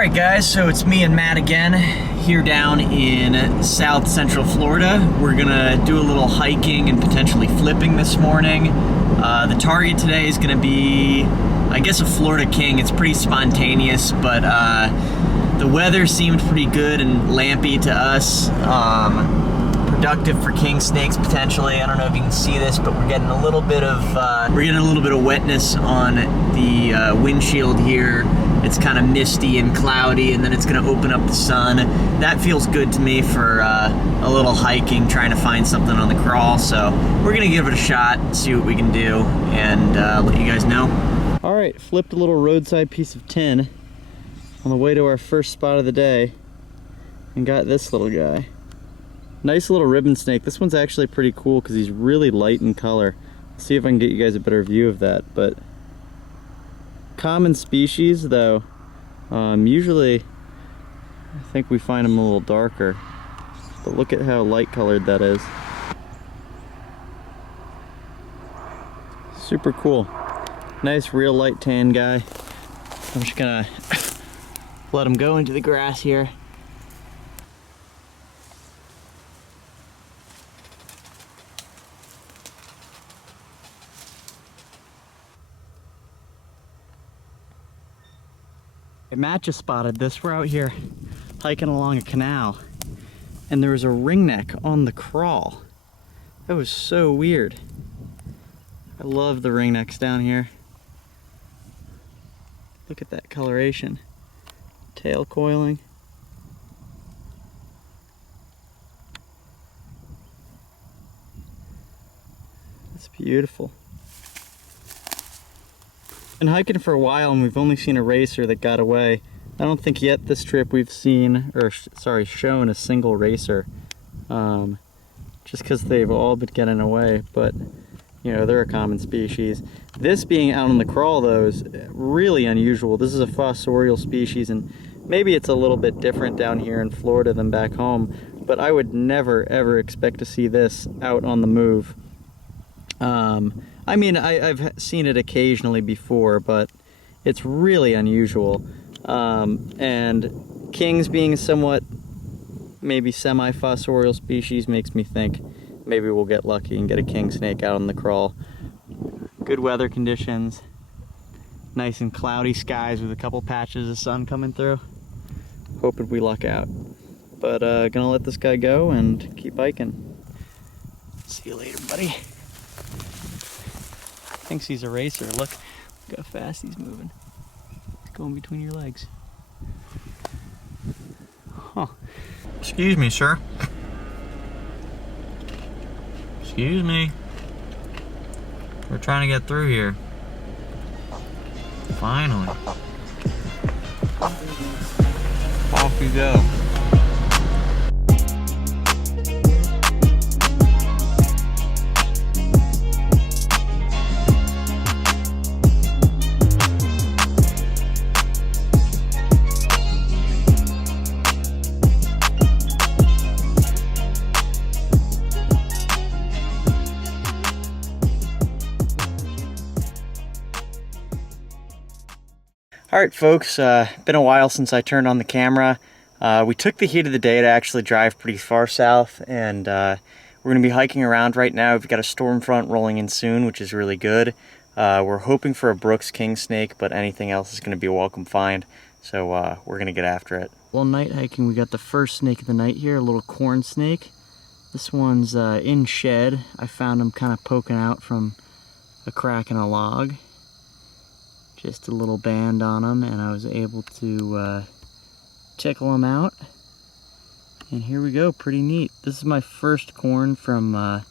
Alright guys, so it's me and Matt again, here down in South Central Florida. We're gonna do a little hiking and potentially flipping this morning. The target today is gonna be, I guess, a Florida king. It's pretty spontaneous, but the weather seemed pretty good and lampy to us. Productive for king snakes potentially. I don't know if you can see this, but we're getting a little bit of wetness on the windshield here. It's kind of misty and cloudy, and then it's going to open up the sun. That feels good to me for a little hiking, trying to find something on the crawl. So we're going to give it a shot, see what we can do, and let you guys know. All right, flipped a little roadside piece of tin on the way to our first spot of the day, and got this little guy. Nice little ribbon snake. This one's actually pretty cool because he's really light in color. Let's see if I can get you guys a better view of that. But common species though, usually I think we find them a little darker, but look at how light colored that is. Super cool. Nice real light tan guy. I'm just gonna let him go into the grass here. Matt just spotted this. We're out here hiking along a canal, and there was a ringneck on the crawl. That was so weird. I love the ringnecks down here. Look at that coloration. Tail coiling. That's beautiful. Been hiking for a while and we've only seen a racer that got away. I don't think yet this trip we've seen, or shown a single racer, just because they've all been getting away, but you know, they're a common species. This being out on the crawl though is really unusual. This is a fossorial species, and maybe it's a little bit different down here in Florida than back home, but I would never ever expect to see this out on the move. I mean, I've seen it occasionally before, but it's really unusual. And kings being a somewhat, maybe semi-fossorial species makes me think maybe we'll get lucky and get a king snake out on the crawl. Good weather conditions, nice and cloudy skies with a couple patches of sun coming through. Hoping we luck out. But gonna let this guy go and keep hiking. See you later, buddy. Thinks he's a racer. Look how fast he's moving. He's going between your legs. Huh. Excuse me, sir. Excuse me. We're trying to get through here. Finally. Off you go. Alright folks, been a while since I turned on the camera. We took the heat of the day to actually drive pretty far south, and we're going to be hiking around right now. We've got a storm front rolling in soon, which is really good. We're hoping for a Brooks king snake, but anything else is going to be a welcome find, so we're going to get after it. Well, night hiking, we got the first snake of the night here, a little corn snake. This one's in shed. I found him kind of poking out from a crack in a log. Just a little band on him, and I was able to tickle him out. And here we go, pretty neat. This is my first corn from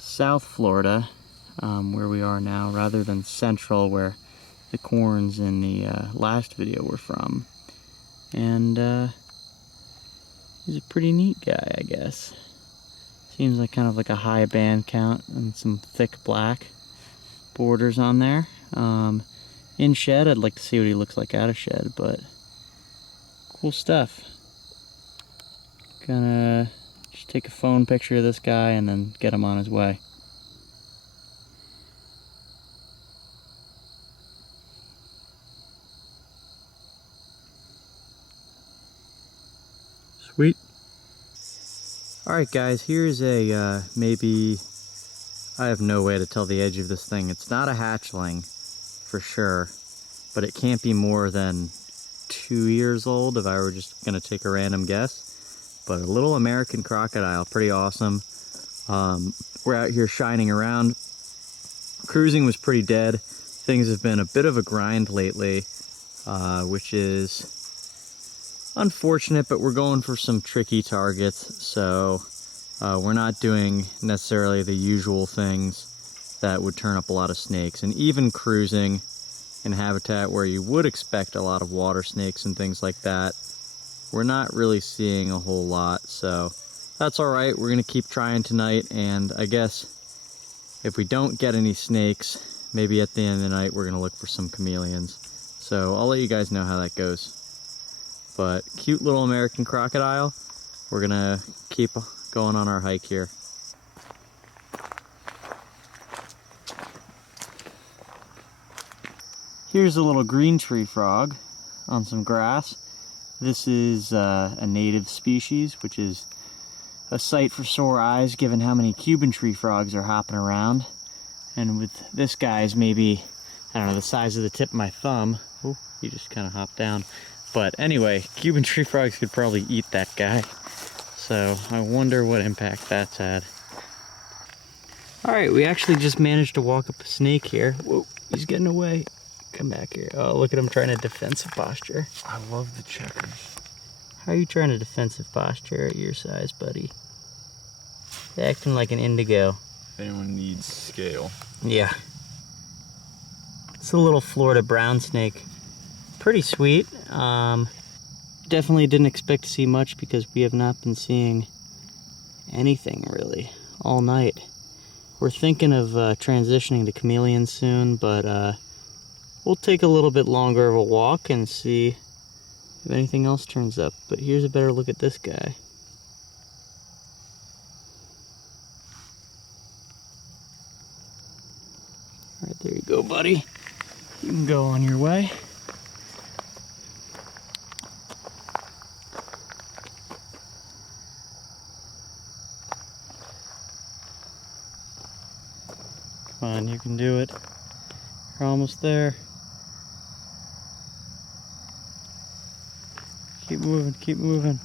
South Florida, where we are now, rather than Central, where the corns in the last video were from. And he's a pretty neat guy, I guess. Seems like kind of like a high band count and some thick black borders on there. In shed, I'd like to see what he looks like out of shed, but cool stuff. Gonna just take a phone picture of this guy and then get him on his way. Alright guys, here's a, maybe, I have no way to tell the age of this thing. It's not a hatchling, for sure, but it can't be more than 2 years old if I were just gonna take a random guess. But a little American crocodile, pretty awesome. We're out here shining around. Cruising was pretty dead. Things have been a bit of a grind lately, which is unfortunate, but we're going for some tricky targets, so we're not doing necessarily the usual things that would turn up a lot of snakes. And even cruising in habitat where you would expect a lot of water snakes and things like that, we're not really seeing a whole lot, so that's all right. We're gonna keep trying tonight, and I guess if we don't get any snakes, maybe at the end of the night we're gonna look for some chameleons. So I'll let you guys know how that goes. But cute little American crocodile. We're gonna keep going on our hike here. Here's a little green tree frog on some grass. This is a native species, which is a sight for sore eyes given how many Cuban tree frogs are hopping around. And with this guy's maybe, I don't know, the size of the tip of my thumb. Oh, he just kind of hopped down. But anyway, Cuban tree frogs could probably eat that guy. So I wonder what impact that's had. Alright, we actually just managed to walk up a snake here. Whoa, he's getting away. Come back here. Oh, look at him trying to defensive posture. I love the checkers. How are you trying to defensive posture at your size, buddy? You're acting like an indigo. If anyone needs scale. Yeah. It's a little Florida brown snake. Pretty sweet. Definitely didn't expect to see much because we have not been seeing anything really all night. We're thinking of transitioning to chameleons soon, but we'll take a little bit longer of a walk and see if anything else turns up. But here's a better look at this guy. All right, there you go, buddy. You can go on your way. Come on, you can do it. You're almost there. Keep moving, keep moving.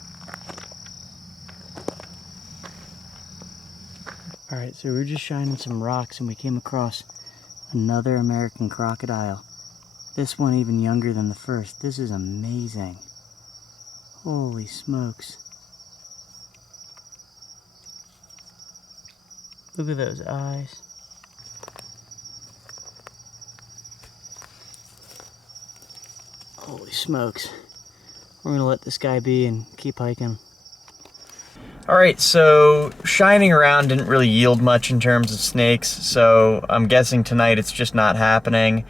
Alright, so we were just shining some rocks and we came across another American crocodile. This one even younger than the first. This is amazing. Holy smokes. Look at those eyes. Holy smokes. We're gonna let this guy be and keep hiking. Alright, so shining around didn't really yield much in terms of snakes, so I'm guessing tonight it's just not happening.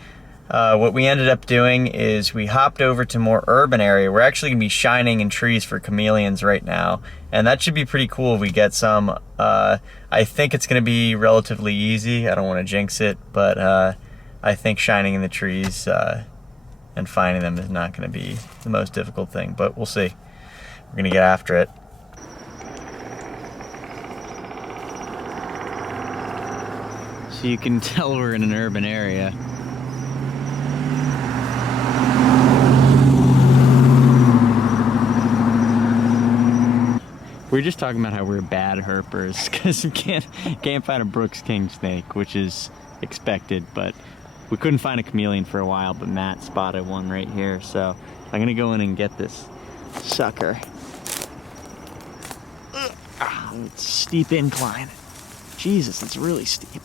What we ended up doing is we hopped over to more urban area. We're actually gonna be shining in trees for chameleons right now, and that should be pretty cool if we get some. I think it's gonna be relatively easy. I don't want to jinx it, but I think shining in the trees and finding them is not gonna be the most difficult thing, but we'll see. We're gonna get after it. So you can tell we're in an urban area. We were just talking about how we're bad herpers because we can't find a Brooks King snake, which is expected, but we couldn't find a chameleon for a while, but Matt spotted one right here, so I'm gonna go in and get this sucker. It's a steep incline. Jesus, it's really steep.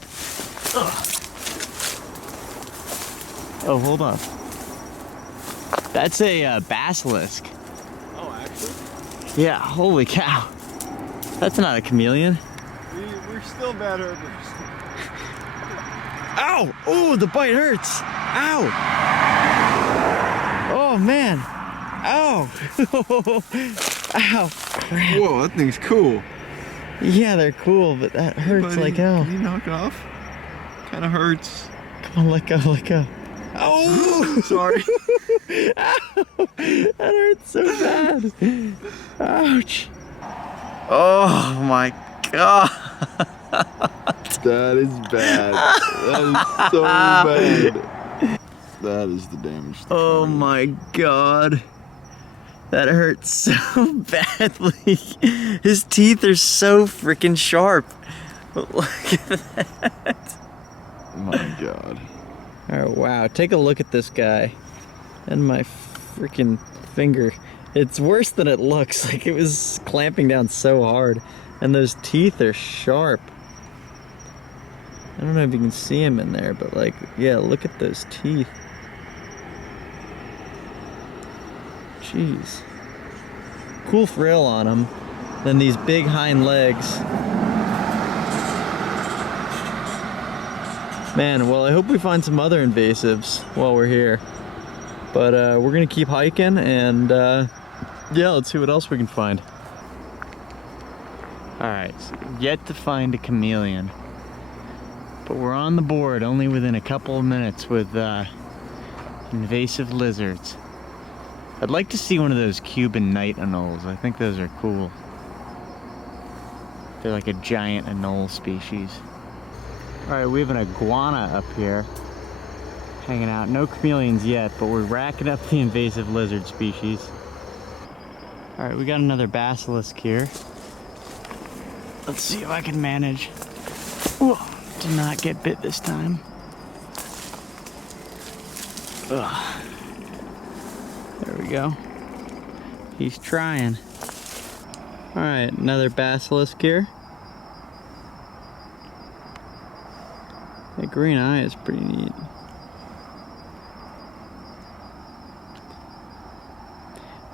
Ugh. Oh, hold on. That's a basilisk. Oh, actually? Yeah, holy cow. That's not a chameleon. We're still bad herbers. Ow! Oh, the bite hurts. Ow! Oh, man. Ow! Ow! Whoa, that thing's cool. Yeah, they're cool, but that hurts Buddy, like hell. Can you knock it off? Kind of hurts. Come on, let go, let go. Oh! Sorry. Ow! That hurts so bad. Ouch. Oh my god. That is bad. That is so bad. That is the damage. Oh my god. That hurts so badly. His teeth are so freaking sharp. Look at that. My god. Oh wow, take a look at this guy. And my freaking finger. It's worse than it looks. Like, it was clamping down so hard. And those teeth are sharp. I don't know if you can see him in there, but like, yeah, look at those teeth. Jeez. Cool frill on him. Then these big hind legs. Man, well, I hope we find some other invasives while we're here. But we're gonna keep hiking and yeah, let's see what else we can find. Alright, so yet to find a chameleon. But we're on the board only within a couple of minutes with invasive lizards. I'd like to see one of those Cuban night anoles. I think those are cool. They're like a giant anole species. Alright, we have an iguana up here hanging out. No chameleons yet, but we're racking up the invasive lizard species. Alright, we got another basilisk here. Let's see if I can manage to not get bit this time. Ugh. There we go. He's trying. Alright, another basilisk here. That green eye is pretty neat.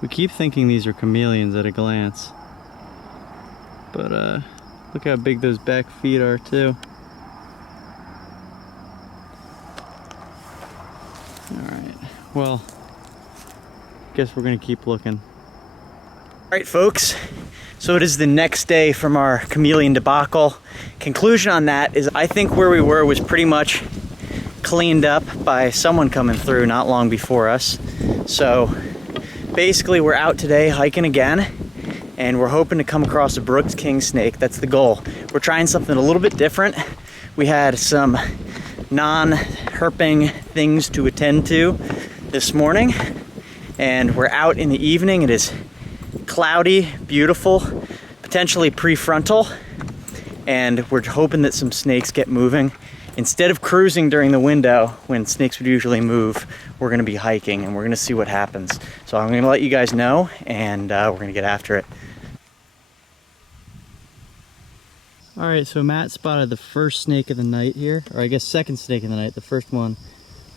We keep thinking these are chameleons at a glance. But look how big those back feet are too. Alright, well, guess we're gonna keep looking. Alright folks, so it is the next day from our chameleon debacle. Conclusion on that is I think where we were was pretty much cleaned up by someone coming through not long before us. So basically we're out today hiking again and we're hoping to come across a Brooks King snake. That's the goal. We're trying something a little bit different. We had some non-herping things to attend to this morning and we're out in the evening. It is cloudy, beautiful, potentially prefrontal, and we're hoping that some snakes get moving. Instead of cruising during the window when snakes would usually move, we're gonna be hiking and we're gonna see what happens. So I'm gonna let you guys know and we're gonna get after it. All right, so Matt spotted the first snake of the night here, or I guess second snake of the night. The first one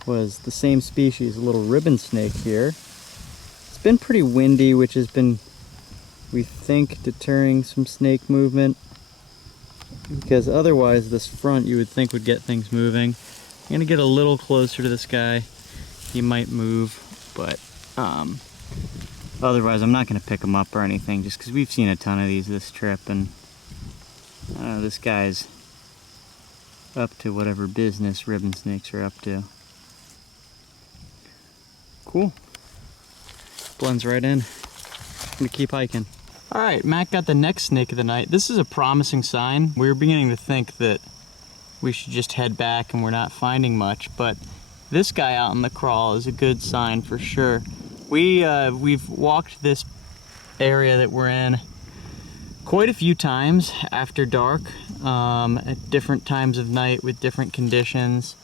was the same species, a little ribbon snake here. It's been pretty windy, which has been, we think, deterring some snake movement, because otherwise this front you would think would get things moving. I'm gonna get a little closer to this guy. He might move, but otherwise I'm not gonna pick him up or anything, just because we've seen a ton of these this trip, and I don't know, this guy's up to whatever business ribbon snakes are up to. Cool. Blends right in. I'm gonna keep hiking. All right, Matt got the next snake of the night. This is a promising sign. We were beginning to think that we should just head back and we're not finding much, but this guy out in the crawl is a good sign for sure. We've walked this area that we're in quite a few times after dark, at different times of night with different conditions,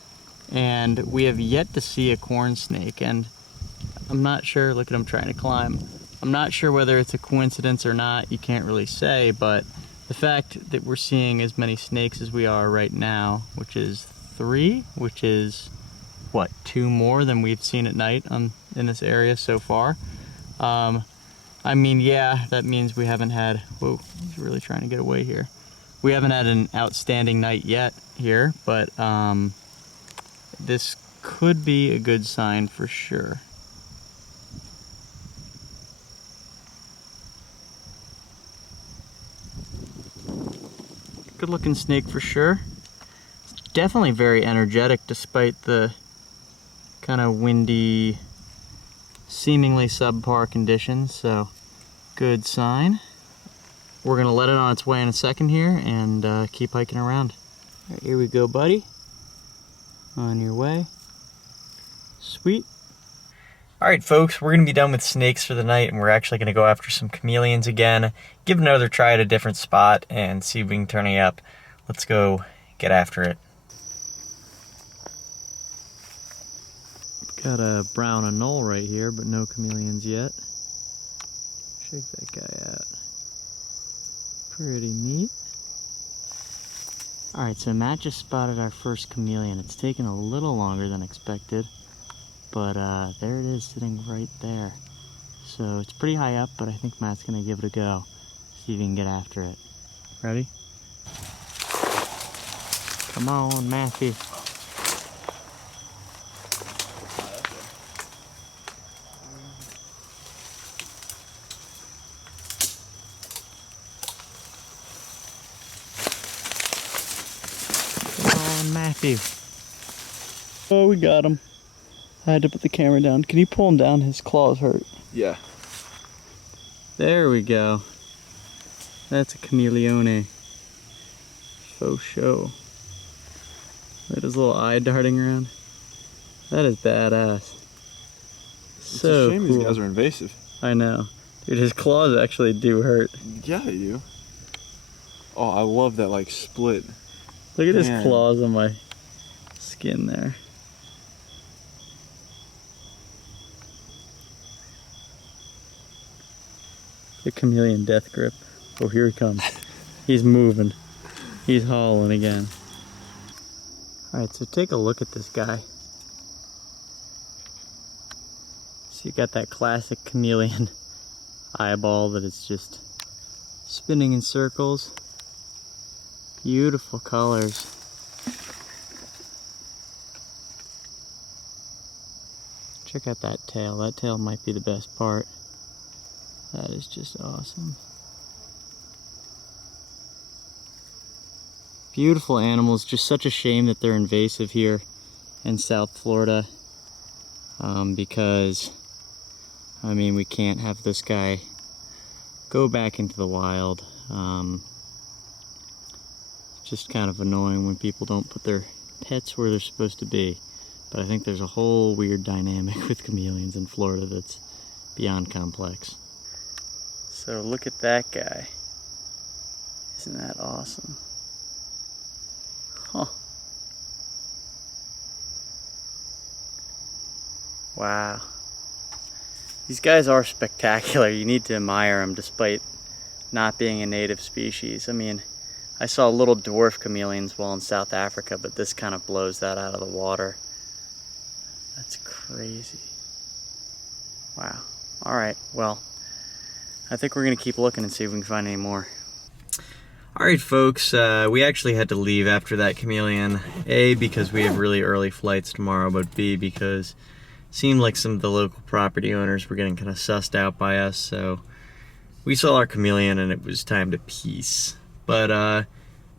and we have yet to see a corn snake. And I'm not sure, look at him trying to climb. I'm not sure whether it's a coincidence or not, you can't really say, but the fact that we're seeing as many snakes as we are right now, which is 3, which is, what, 2 more than we've seen at night in this area so far. I mean, yeah, that means we haven't had, whoa, he's really trying to get away here. We haven't had an outstanding night yet here, but this could be a good sign for sure. Good looking snake for sure. It's definitely very energetic despite the kind of windy, seemingly subpar conditions, so good sign. We're gonna let it on its way in a second here and keep hiking around. All right, here we go, buddy. On your way. Sweet. All right, folks, we're gonna be done with snakes for the night, and we're actually gonna go after some chameleons again, give it another try at a different spot, and see if we can turn it up. Let's go get after it. Got a brown anole right here, but no chameleons yet. Check that guy out. Pretty neat. Alright, so Matt just spotted our first chameleon. It's taken a little longer than expected, but there it is sitting right there. So it's pretty high up, but I think Matt's gonna give it a go. See if he can get after it. Ready? Come on, Matthew. Matthew. Oh, we got him. I had to put the camera down. Can you pull him down? His claws hurt. Yeah. There we go. That's a chameleon. Faux show. Look at his little eye darting around. That is badass. It's a shame cool. These guys are invasive. I know. Dude, his claws actually do hurt. Yeah, they do. Oh, I love that, like, split. Look at his claws on my skin there. The chameleon death grip. Oh, here he comes. He's moving. He's hauling again. Alright, so take a look at this guy. So you got that classic chameleon eyeball that is just spinning in circles. Beautiful colors. Check out that tail. That tail might be the best part. That is just awesome. Beautiful animals. Just such a shame that they're invasive here in South Florida. Because, I mean, we can't have this guy go back into the wild. Just kind of annoying when people don't put their pets where they're supposed to be. But I think there's a whole weird dynamic with chameleons in Florida that's beyond complex. So look at that guy. Isn't that awesome? Huh. Wow. These guys are spectacular. You need to admire them despite not being a native species. I mean, I saw little dwarf chameleons while in South Africa, but this kind of blows that out of the water. That's crazy. Wow. Alright, well, I think we're going to keep looking and see if we can find any more. Alright folks, we actually had to leave after that chameleon. A, because we have really early flights tomorrow, but B, because it seemed like some of the local property owners were getting kind of sussed out by us, so we saw our chameleon and it was time to peace. But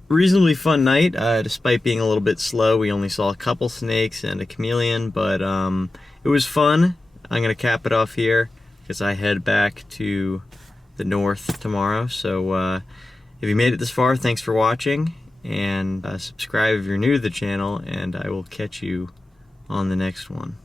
reasonably fun night, despite being a little bit slow. We only saw a couple snakes and a chameleon, but it was fun. I'm gonna cap it off here because I head back to the north tomorrow. So if you made it this far, thanks for watching, and subscribe if you're new to the channel, and I will catch you on the next one.